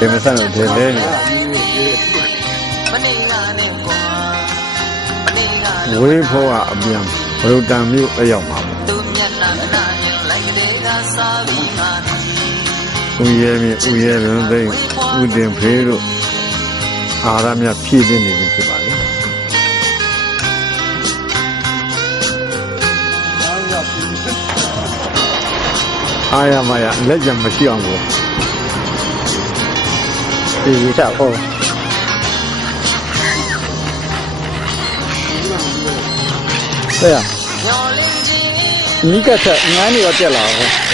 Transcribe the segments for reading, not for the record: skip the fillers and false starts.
ဒီမဆန်လို့ဒီလဲနေဝေးဖို့ကအပြန်ဘရုတံမြို့အရောက်မှာဦးရဲမြင့်ဦးရဲလွန်သိန်းဦးတင်ဖေးတို့အားရမြဖြည့်သိနေပြီဖြစ်ပါလေအားရမရလက်ကြမရှိအောင်ကိုဒီချဖို့对呀，你个车，俺那个别老了。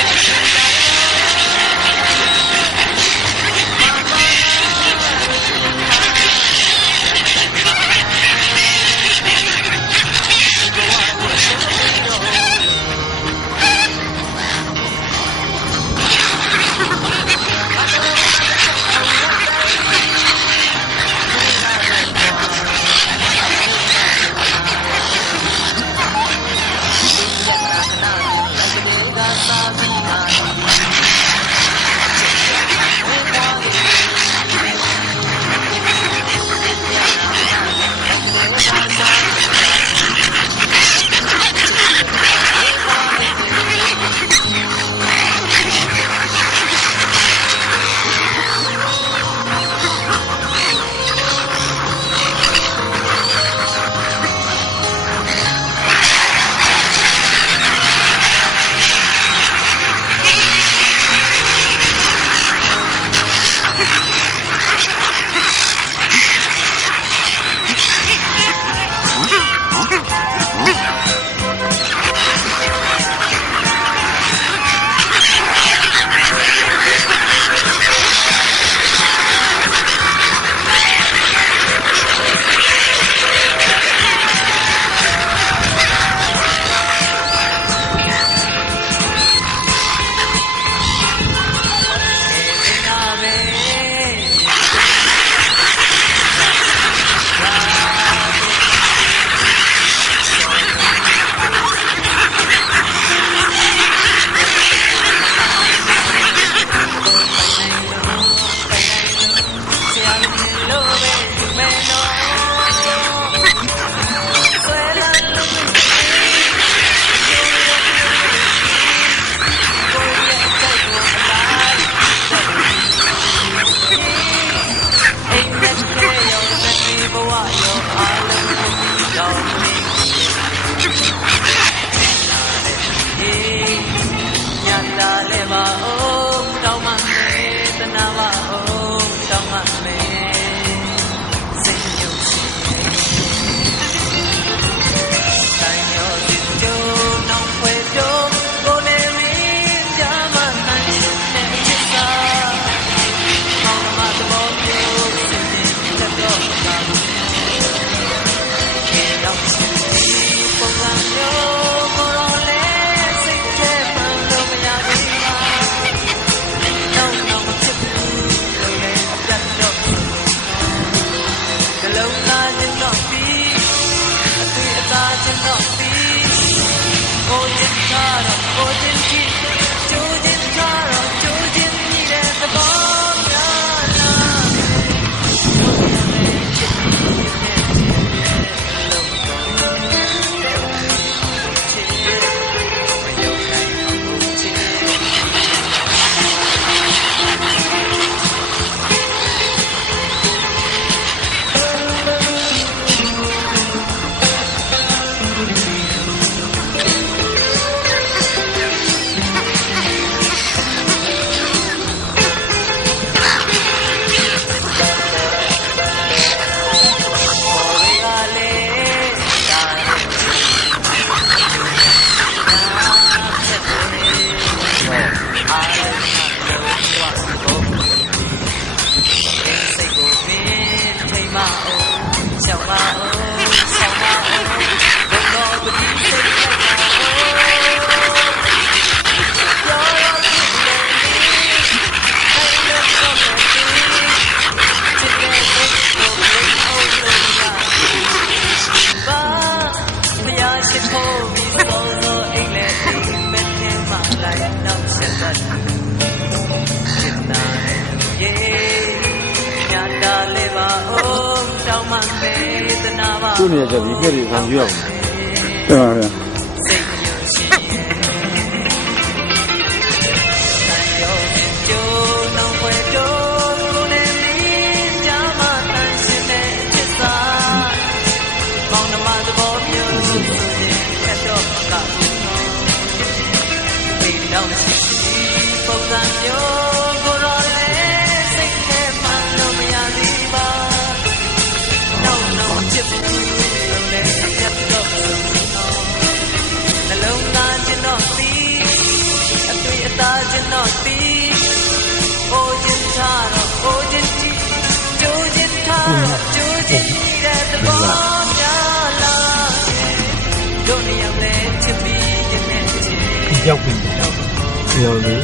ခုနေကြပြီခဲ့ပြီးခံကြည့်အောင်တမန်ဗျာရောက်ပြီရောက်ပြီ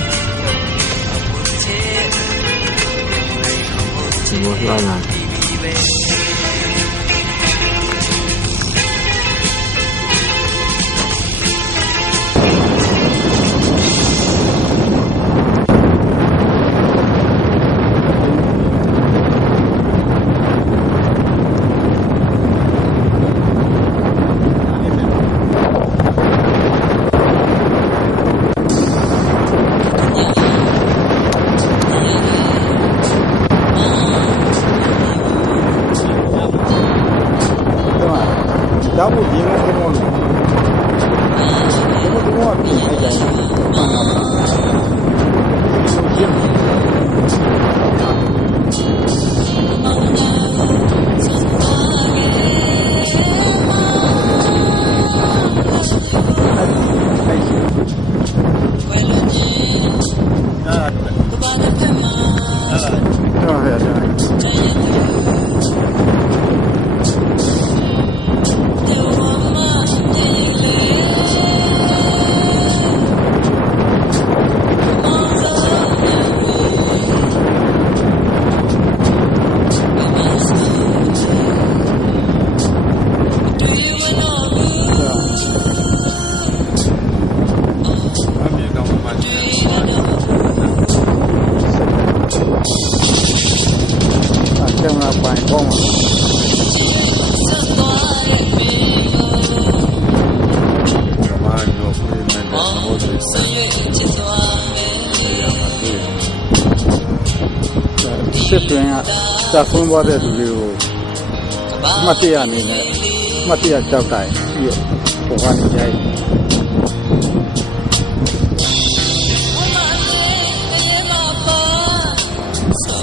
ဒီလိုလှမ်းလာဒါမှမဟုတ်ဒီလိုမျိုးဒီလိုမျိုးပြင်နေကြတယ်ဘာမှမဟုတ်စစ်တွင်ကစာဖုံးသွားတဲ့သူတွေကိုအမှတ်တရအနေနဲ့အမှတ်တရကြောက်တိုင်ပြီးတော့ပေါ်ကနေကြိုက်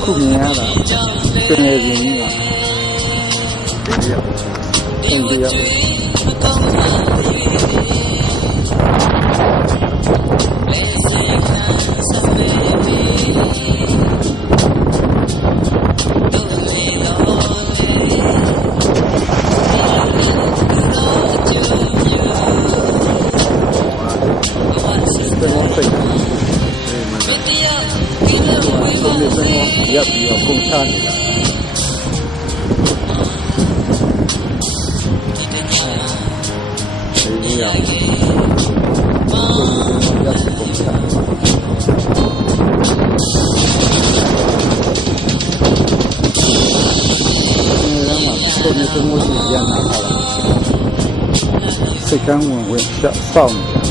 ခုမြင်ရတာပြင်နေပြီကဒီရောက်ဒီရောက်ရပ်ပြီးတော့ပုံချနေတာဒီရရပ်ပြီးပုံချဒီမှာပုံမျိုးမျိုးရနာလာစိတ်ကန်းဝင်ဝင်စောင့်နေတာ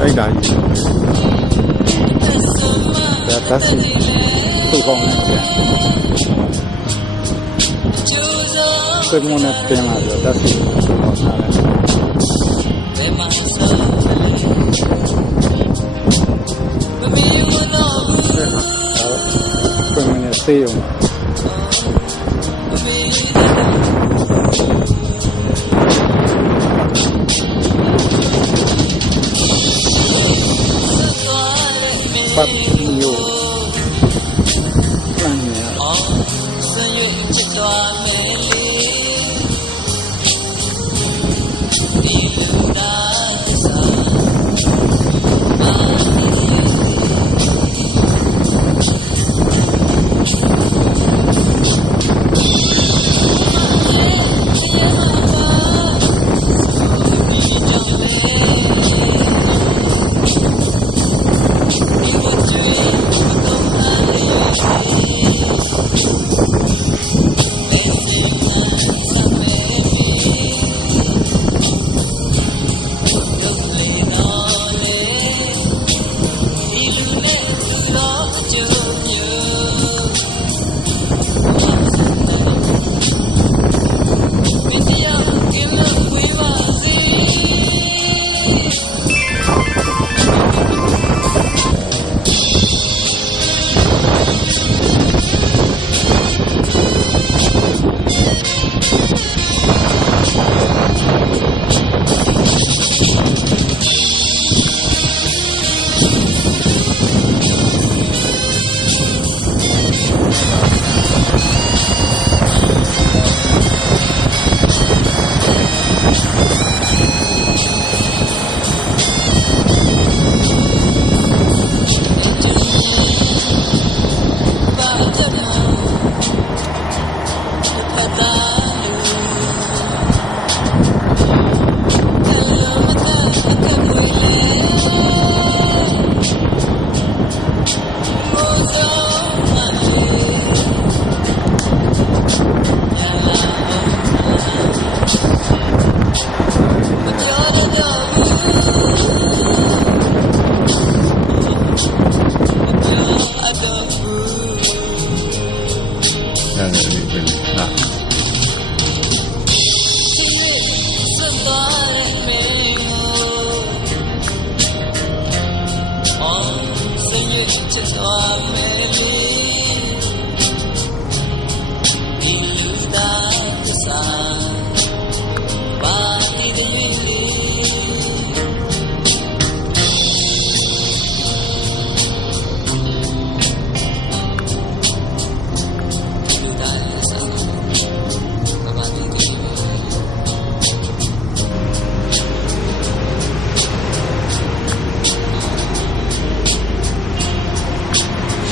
အဲ့ဒါကြီးဒါသတ်စီသူ့ကောင်းနေတယ်ပြန်မနဲ့ပြန်လာတော့သတ်စီသူ့ကောင်းလာတယ်ပြန်မနဲ့စေးအောင်ပတ်မျိုးလမ်းနေအောင်ဆွေးရချစ်တော်မယ်လေဒီလူသားစား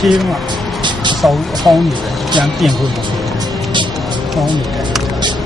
ရှင်းမှာအပေါင်းနေပဲပြန်ပြင်ဖို့ပေါ့အပေါင်းနေတယ်